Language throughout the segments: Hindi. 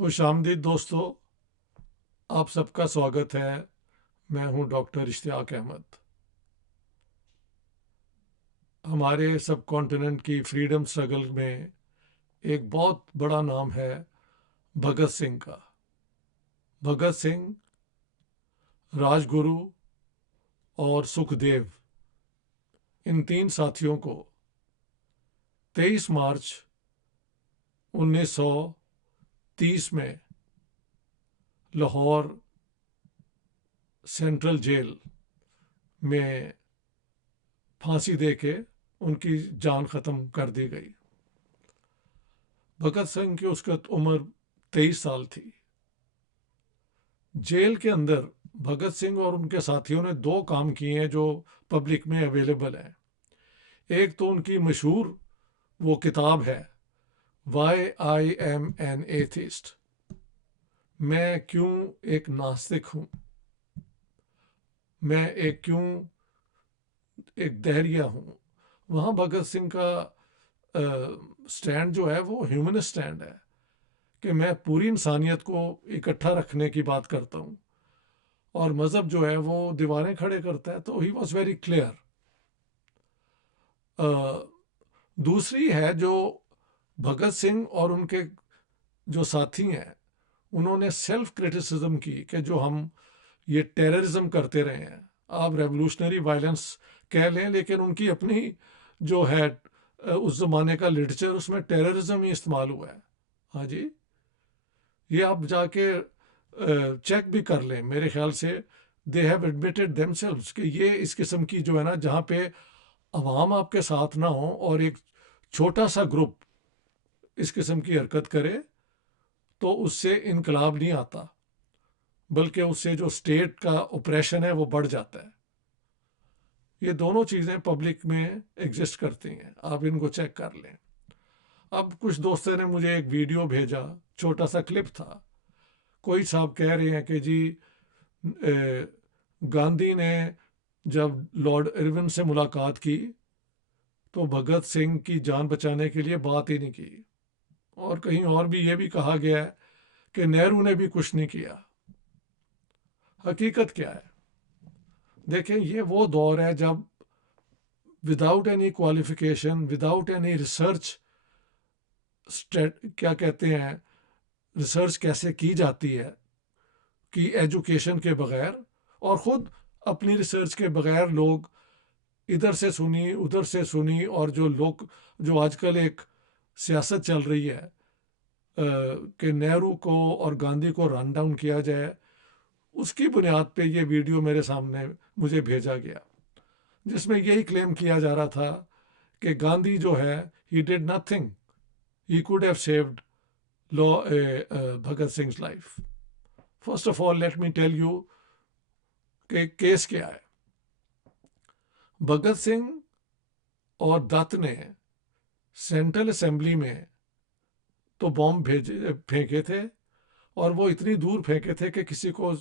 खुशामदीद दोस्तों, आप सबका स्वागत है। मैं हूं डॉक्टर इश्तियाक अहमद। हमारे सब कॉन्टिनेंट की फ्रीडम स्ट्रगल में एक बहुत बड़ा नाम है भगत सिंह का। भगत सिंह, राजगुरु और सुखदेव, इन तीन साथियों को 23 मार्च 1930 में लाहौर सेंट्रल जेल में फांसी देके उनकी जान खत्म कर दी गई। भगत सिंह की उस वक्त उम्र 23 साल थी। जेल के अंदर भगत सिंह और उनके साथियों ने दो काम किए हैं जो पब्लिक में अवेलेबल हैं। एक तो उनकी मशहूर वो किताब है, why I am an atheist, मैं क्यों एक नास्तिक हूं, मैं एक क्यों एक दहरिया हूं। वहां भगत सिंह का स्टैंड जो है वो ह्यूमनिस्ट स्टैंड है कि मैं पूरी इंसानियत को इकट्ठा रखने की बात करता हूँ और मज़हब जो है वो दीवारें खड़े करता है। तो ही वॉज वेरी क्लियर। दूसरी है जो भगत सिंह और उनके जो साथी हैं उन्होंने सेल्फ क्रिटिसिज्म की कि जो हम ये टेररिज्म करते रहे हैं, आप रेवोल्यूशनरी वायलेंस कह लें, लेकिन उनकी अपनी जो है उस जमाने का लिटरेचर, उसमें टेररिज्म ही इस्तेमाल हुआ है। हाँ जी, ये आप जाके चेक भी कर लें। मेरे ख्याल से दे हैव एडमिटेड देमसेल्व्स कि ये इस किस्म की जो है ना, जहाँ पे अवाम आपके साथ ना हो और एक छोटा सा ग्रुप इस किस्म की हरकत करे तो उससे इनकलाब नहीं आता, बल्कि उससे जो स्टेट का ऑपरेशन है वो बढ़ जाता है। ये दोनों चीज़ें पब्लिक में एग्जिस्ट करती हैं, आप इनको चेक कर लें। अब कुछ दोस्तों ने मुझे एक वीडियो भेजा, छोटा सा क्लिप था। कोई साहब कह रहे हैं कि जी गांधी ने जब लॉर्ड इरविन से मुलाकात की तो भगत सिंह की जान बचाने के लिए बात ही नहीं की। और कहीं और भी ये भी कहा गया है कि नेहरू ने भी कुछ नहीं किया। हकीकत क्या है? देखें, ये वो दौर है जब without any qualification, without any research, क्या कहते हैं, रिसर्च कैसे की जाती है कि एजुकेशन के बगैर, और ख़ुद अपनी रिसर्च के बगैर लोग इधर से सुनी उधर से सुनी, और जो लोग जो आजकल एक सियासत चल रही है कि नेहरू को और गांधी को रन डाउन किया जाए, उसकी बुनियाद पे ये वीडियो मेरे सामने मुझे भेजा गया, जिसमें यही क्लेम किया जा रहा था कि गांधी जो है, he did nothing, he could have saved law Bhagat Singh life. First of all let me tell you कि केस क्या है। भगत सिंह और दत्त ने सेंट्रल असेंबली में तो बॉम्ब भेजे फेंके थे, और वो इतनी दूर फेंके थे कि किसी को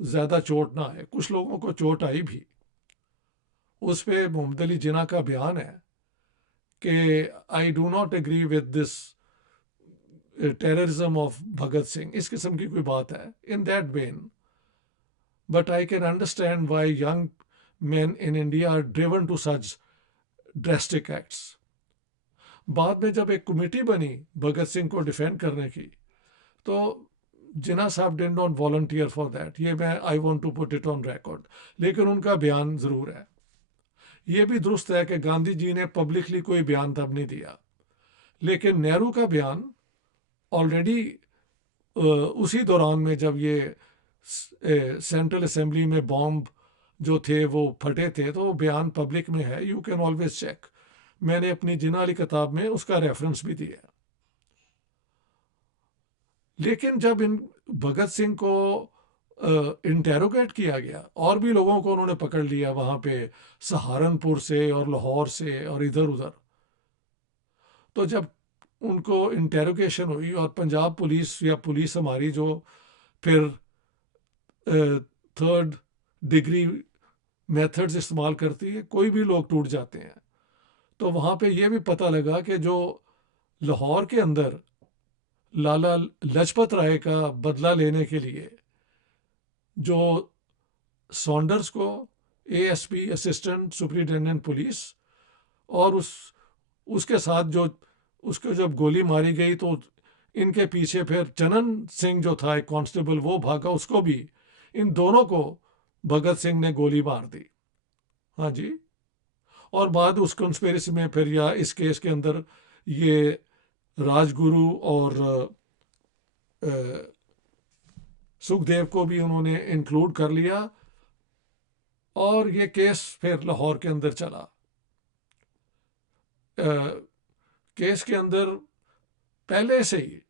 ज़्यादा चोट ना आए। कुछ लोगों को चोट आई भी। उस पर मोहम्मद अली जिन्ना का बयान है कि I do not agree with this terrorism of Bhagat Singh, इस किस्म की कोई बात है in that vein, but I can understand why young men in India are driven to such drastic acts. बाद में जब एक कमेटी बनी भगत सिंह को डिफेंड करने की, तो जिन्ना साहब did not volunteer for that. ये मैं I want to put it on record, लेकिन उनका बयान ज़रूर है। ये भी दुरुस्त है कि गांधी जी ने पब्लिकली कोई बयान तब नहीं दिया, लेकिन नेहरू का बयान ऑलरेडी उसी दौरान में, जब ये सेंट्रल असेंबली में बॉम्ब जो थे वो फटे थे, तो वो बयान पब्लिक में है, यू कैन ऑलवेज चेक। मैंने अपनी जिन्ना वाली किताब में उसका रेफरेंस भी दिया। लेकिन जब इन भगत सिंह को इंटेरोगेट किया गया, और भी लोगों को उन्होंने पकड़ लिया वहाँ पे, सहारनपुर से और लाहौर से और इधर उधर, तो जब उनको इंटेरोगेशन हुई, और पंजाब पुलिस या पुलिस हमारी जो फिर थर्ड डिग्री मेथड्स इस्तेमाल करती है, कोई भी लोग टूट जाते हैं, तो वहाँ पे ये भी पता लगा कि जो लाहौर के अंदर लाला लाजपत राय का बदला लेने के लिए जो सॉन्डर्स को एएसपी असिस्टेंट सुपरिटेंडेंट पुलिस और उसके साथ जो उसको जब गोली मारी गई तो इनके पीछे फिर चनन सिंह जो था एक कांस्टेबल वो भागा, उसको भी, इन दोनों को भगत सिंह ने गोली मार दी। हाँ जी। और बाद उस कंस्पिरेसी में फिर या इस केस के अंदर ये राजगुरु और सुखदेव को भी उन्होंने इंक्लूड कर लिया और ये केस फिर लाहौर के अंदर चला। केस के अंदर पहले से ही,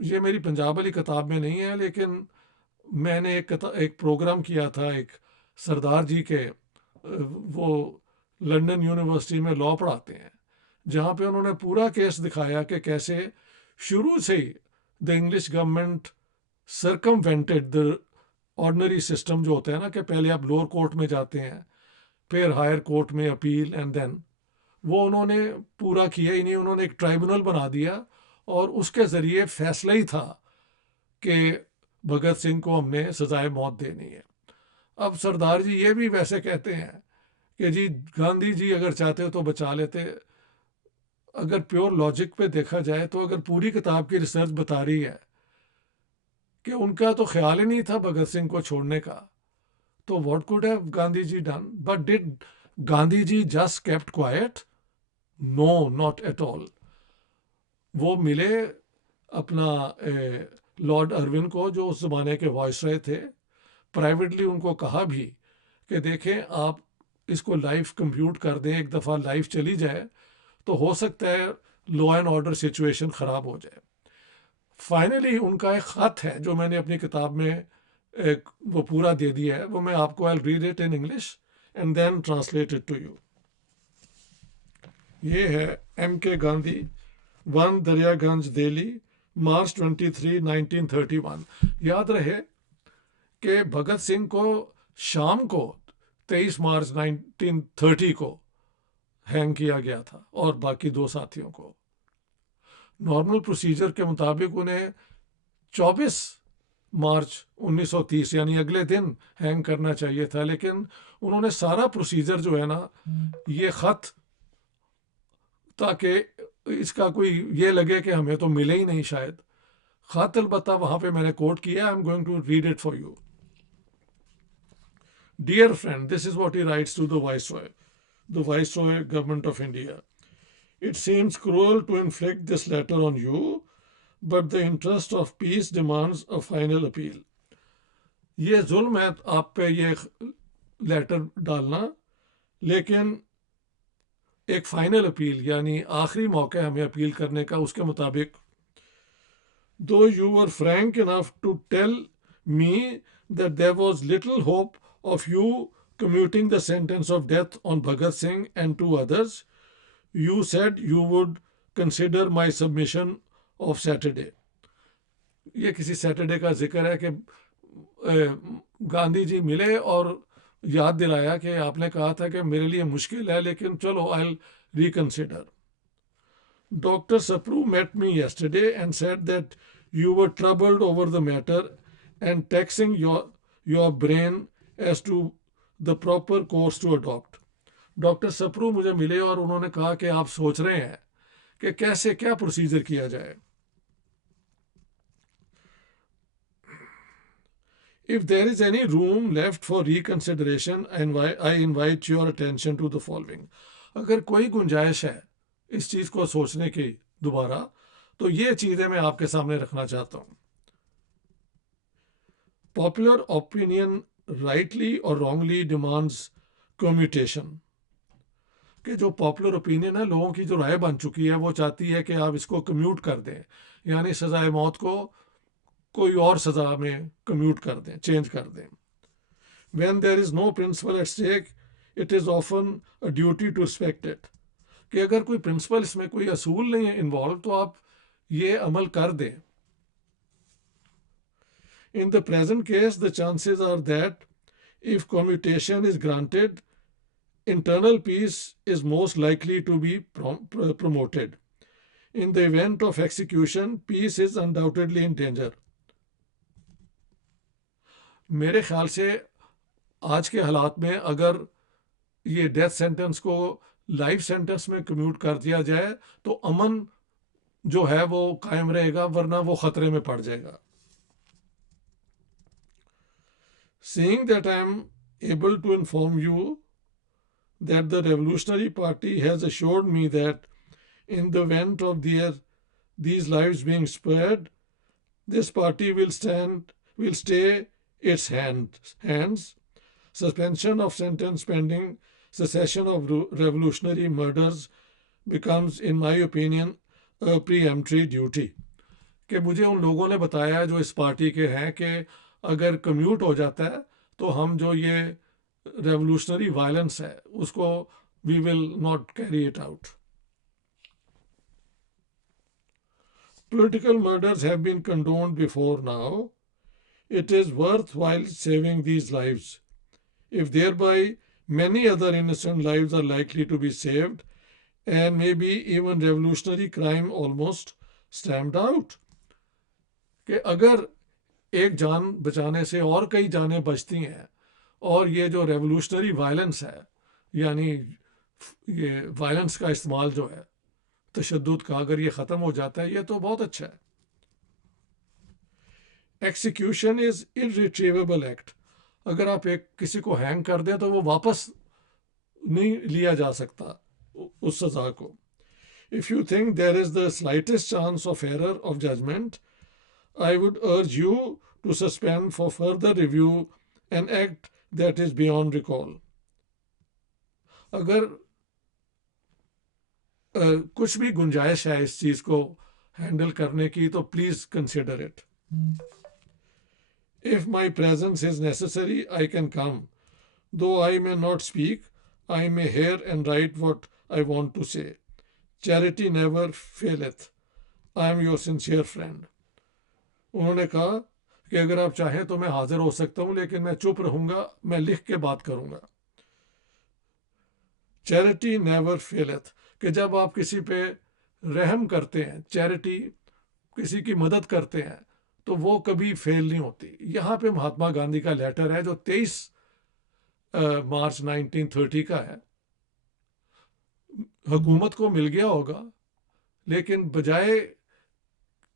ये मेरी पंजाब वाली किताब में नहीं है लेकिन मैंने एक प्रोग्राम किया था एक सरदार जी के, वो लंदन यूनिवर्सिटी में लॉ पढ़ाते हैं, जहाँ पे उन्होंने पूरा केस दिखाया कि कैसे शुरू से ही the English government circumvented the ordinary system जो होता है ना, कि पहले आप लोअर कोर्ट में जाते हैं फिर हायर कोर्ट में अपील एंड देन, वो उन्होंने पूरा किया ही नहीं। उन्होंने एक ट्राइब्यूनल बना दिया और उसके ज़रिए फैसला ही था कि भगत सिंह को हमने सजाए मौत देनी है। अब सरदार जी ये भी वैसे कहते हैं कि जी गांधी जी अगर चाहते तो बचा लेते। अगर प्योर लॉजिक पे देखा जाए तो अगर पूरी किताब की रिसर्च बता रही है कि उनका तो ख्याल ही नहीं था भगत सिंह को छोड़ने का, तो what could have Gandhi ji done? But did Gandhi ji just kept quiet? No, not at all. वो मिले अपना लॉर्ड अर्विन को, जो उस ज़माने के वायसराय थे, प्राइवेटली उनको कहा भी कि देखें आप इसको लाइव कंप्यूट कर दें, एक दफ़ा लाइव चली जाए तो हो सकता है लॉ एंड ऑर्डर सिचुएशन ख़राब हो जाए। फाइनली उनका एक ख़त है जो मैंने अपनी किताब में वो पूरा दे दिया है, वो मैं आपको I read it in English and then translate it to you. ये है एम के गांधी, 1 दरियागंज दिल्ली, मार्च 23, 1931। याद रहे कि भगत सिंह को शाम को 23 मार्च 1930 को हैंग किया गया था और बाकी दो साथियों को। नॉर्मल प्रोसीजर के मुताबिक उन्हें 24 मार्च 1930 यानी अगले दिन हैंग करना चाहिए था, लेकिन उन्होंने सारा प्रोसीजर जो है ना, ये ख़त, ताकि इसका कोई ये लगे कि हमें तो मिले ही नहीं शायद, ख़त अलबत्ता वहाँ पे मैंने कोट किया। I am going to read it for you. Dear friend, this is what he writes to the Viceroy Government of India. It seems cruel to inflict this letter on you, but the interest of peace demands a final appeal. ये जुल्म है आप पे ये लेटर डालना, लेकिन एक फाइनल अपील यानी आखिरी मौका हमें अपील करने का, उसके मुताबिक though you were frank enough to tell me that there was little hope of you commuting the sentence of death on Bhagat Singh and two others, you said you would consider my submission of Saturday. ये किसी सैटरडे का जिक्र है कि गांधी जी मिले और याद दिलाया कि आपने कहा था कि मेरे लिए मुश्किल है लेकिन चलो I'll reconsider. Dr. Sapru met me yesterday and said that you were troubled over the matter and taxing your brain as to the proper course to adopt. Doctor Sapru मुझे मिले और उन्होंने कहा कि आप सोच रहे हैं कि कैसे क्या प्रोसीजर किया जाए. If there is any room left for reconsideration, I invite your attention to the following. अगर कोई गुंजाइश है इस चीज़ को सोचने की दोबारा, तो ये चीज़ें मैं आपके सामने रखना चाहता हूँ. Popular opinion rightly or wrongly demands commutation. कि जो पॉपुलर ओपिनियन है, लोगों की जो राय बन चुकी है, वो चाहती है कि आप इसको कम्यूट कर दें, यानी सजाए मौत को कोई और सजा में कम्यूट कर दें, चेंज कर दें. When there is no principle at stake, it is often a duty to respect it. कि अगर कोई प्रिंसिपल, इसमें कोई असूल नहीं है इन्वॉल्व, तो आप ये अमल कर दें. In the present case, the chances are that if commutation is granted, internal peace is most likely to be promoted. In the event of execution, peace is undoubtedly in danger. मेरे ख्याल से आज के हालात में अगर ये डेथ सेंटेंस को लाइफ सेंटेंस में कम्यूट कर दिया जाए तो अमन जो है वो कायम रहेगा, वरना वो खतरे में पड़ जाएगा. Seeing that I am able to inform you that the Revolutionary Party has assured me that in the event of these lives being spared, this party will stay its hands. Suspension of sentence pending cessation of revolutionary murders becomes, in my opinion, a preemptory duty. कि मुझे उन लोगों ने बताया जो इस पार्टी के हैं कि अगर कम्यूट हो जाता है तो हम जो ये रेवोल्यूशनरी वायलेंस है उसको we will not carry it out. Political murders have been condoned before now. It is worthwhile saving these lives, if thereby many other innocent lives are likely to be saved, and maybe even revolutionary crime almost stamped out. कि अगर एक जान बचाने से और कई जानें बचती हैं और ये जो रेवोल्यूशनरी वायलेंस है, यानी ये वायलेंस का इस्तेमाल जो है तशद्दुद का, अगर ये ख़त्म हो जाता है ये तो बहुत अच्छा है. Execution is irretrievable act. अगर आप एक किसी को हैंग कर दें तो वो वापस नहीं लिया जा सकता उस सज़ा को. If you think there is the slightest chance of error of judgement, I would urge you to suspend for further review an act that is beyond recall. अगर कुछ भी गुंजाइश है इस चीज़ को हैंडल करने की तो please consider it. If my presence is necessary, I can come. Though I may not speak, I may hear and write what I want to say. Charity never faileth. I am your sincere friend. उन्होंने कहा कि अगर आप चाहें तो मैं हाजिर हो सकता हूं, लेकिन मैं चुप रहूंगा, मैं लिख के बात करूंगा. Charity never faileth. कि जब आप किसी पे रहम करते हैं, चैरिटी किसी की मदद करते हैं, तो वो कभी फेल नहीं होती. यहाँ पे महात्मा गांधी का लेटर है जो 23 मार्च 1930 का है. हुकूमत को मिल गया होगा, लेकिन बजाय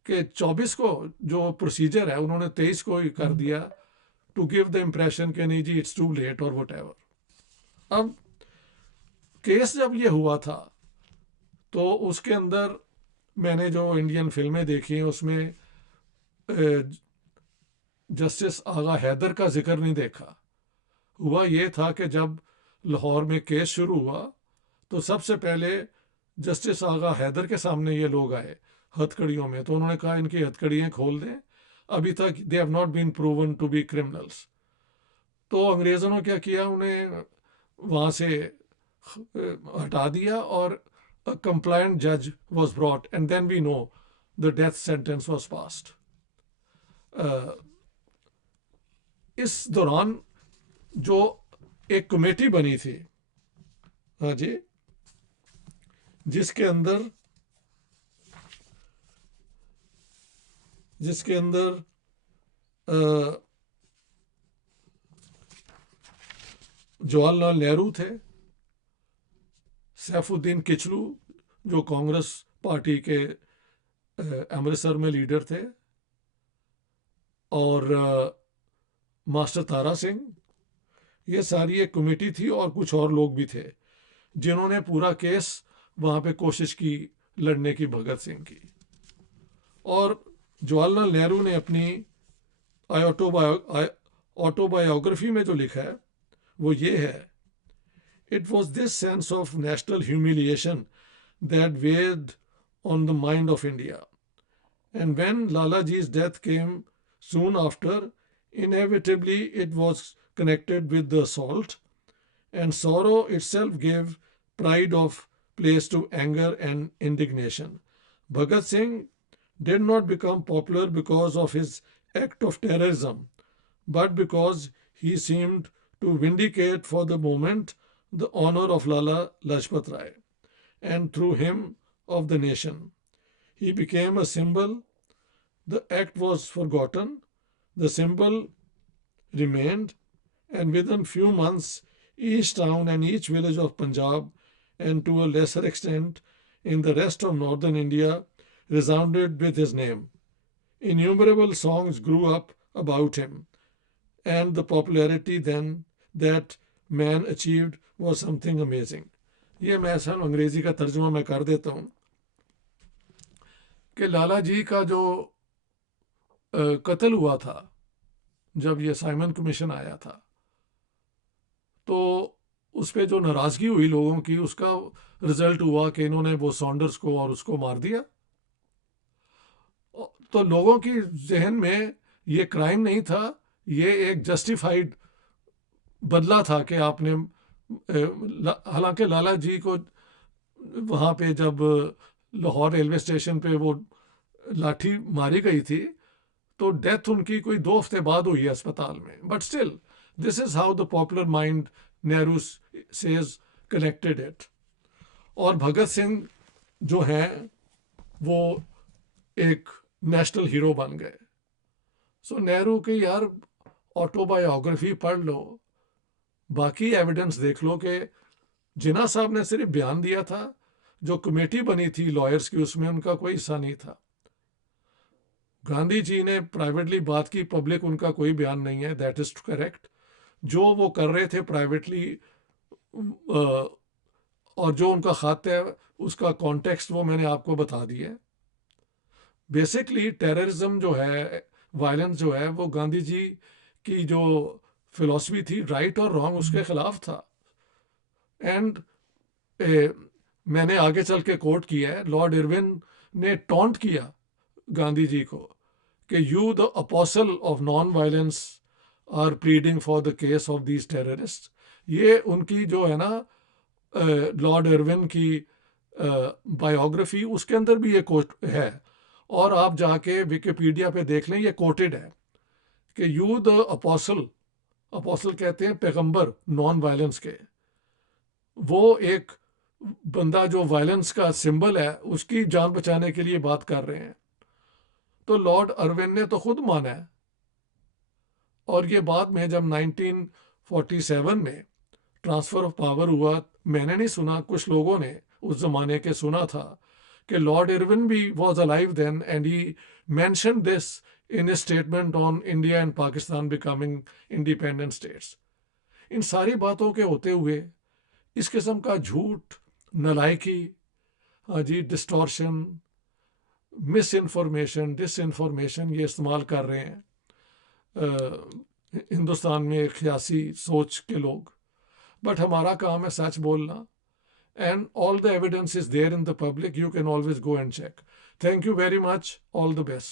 कि 24 को जो प्रोसीजर है उन्होंने 23 को ही कर दिया, टू गिव द इम्प्रेशन कि नहीं जी इट्स टू लेट और वट एवर. अब केस जब ये हुआ था तो उसके अंदर मैंने जो इंडियन फिल्में देखी उसमें जस्टिस आगा हैदर का जिक्र नहीं देखा. हुआ ये था कि जब लाहौर में केस शुरू हुआ तो सबसे पहले जस्टिस आगा हैदर के सामने ये लोग आए हथकड़ियों में, तो उन्होंने कहा इनकी हथकड़ियाँ खोल दें, अभी तक they have not been proven to be criminals. तो अंग्रेज़ों ने क्या किया, उन्हें वहाँ से हटा दिया और a compliant judge was brought and then we know the death sentence was passed. इस दौरान जो एक कमेटी बनी थी, हाँ जी, जिसके अंदर जवाहरलाल नेहरू थे, सैफुद्दीन किचलू जो कांग्रेस पार्टी के अमृतसर में लीडर थे, और मास्टर तारा सिंह, ये सारी एक कमेटी थी और कुछ और लोग भी थे जिन्होंने पूरा केस वहाँ पे कोशिश की लड़ने की भगत सिंह की. और जवाहरलाल नेहरू ने अपनी ऑटोबायोग्राफी में जो लिखा है वो ये है, It was this sense of national humiliation that weighed on the mind of India. And when Lalaji's death came soon after, inevitably it was connected with the assault, and sorrow itself gave pride of place to anger and indignation. Bhagat Singh did not become popular because of his act of terrorism, but because he seemed to vindicate for the moment the honor of Lala Lajpat Rai, and through him of the nation. He became a symbol. The act was forgotten. The symbol remained, and within few months, each town and each village of Punjab, and to a lesser extent in the rest of northern India, resounded with his name. Innumerable songs grew up about him, and the popularity then that man achieved was something amazing. ये मैं असल अंग्रेजी का तर्जुमा मैं कर देता हूँ कि लाला जी का जो कत्ल हुआ था जब ये साइमन कमीशन आया था, तो उस पर जो नाराज़गी हुई लोगों की, उसका रिजल्ट हुआ कि इन्होंने वो सॉन्डर्स को और उसको मार दिया। तो लोगों की जहन में ये क्राइम नहीं था, ये एक जस्टिफाइड बदला था कि आपने हालांकि लाला जी को वहाँ पे जब लाहौर रेलवे स्टेशन पे वो लाठी मारी गई थी, तो डेथ उनकी कोई 2 हफ्ते बाद हुई है अस्पताल में। But still this is how the popular mind, Nehru says, connected it. और भगत सिंह जो हैं वो एक नेशनल हीरो बन गए। सो नेहरू की यार ऑटोबायोग्राफी पढ़ लो, बाकी एविडेंस देख लो कि जिन्ना साहब ने सिर्फ बयान दिया था, जो कमेटी बनी थी लॉयर्स की उसमें उनका कोई हिस्सा नहीं था। गांधी जी ने प्राइवेटली बात की, पब्लिक उनका कोई बयान नहीं है, दैट इज करेक्ट। जो वो कर रहे थे प्राइवेटली और जो उनका खत है उसका कॉन्टेक्स्ट वो मैंने आपको बता दिया है। बेसिकली टेररिज्म जो है, वायलेंस जो है, वो गांधी जी की जो फिलॉसफी थी, राइट और रॉन्ग, उसके खिलाफ था। एंड मैंने आगे चल के कोट किया है, लॉर्ड इरविन ने टॉन्ट किया गांधी जी को कि you the apostle of non violence are pleading for the case of these terrorist. ये उनकी जो है ना लॉर्ड इरविन की बायोग्राफी, उसके अंदर भी ये कोट है, और आप जाके विकिपीडिया पे देख लें, ये कोटेड है कि यू द अपोसल, अपोसल कहते हैं पैगंबर नॉन वायलेंस के, वो एक बंदा जो वायलेंस का सिंबल है उसकी जान बचाने के लिए बात कर रहे हैं। तो लॉर्ड इरविन ने तो खुद माना है। और ये बाद में जब 1947 में ट्रांसफर ऑफ पावर हुआ, मैंने नहीं सुना, कुछ लोगों ने उस जमाने के सुना था कि लॉर्ड इरविन भी was alive then and he mention this in a statement on India and Pakistan becoming independent states. इन सारी बातों के होते हुए इस किस्म का झूठ, नलायकी, हाँ जी, डिस्टॉर्शन, मिस इन्फॉर्मेशन, डिसइंफॉर्मेशन ये इस्तेमाल कर रहे हैं हिंदुस्तान में एक सियासी सोच के लोग। बट हमारा काम है सच बोलना, and all the evidence is there in the public. You can always go and check. Thank you very much. All the best.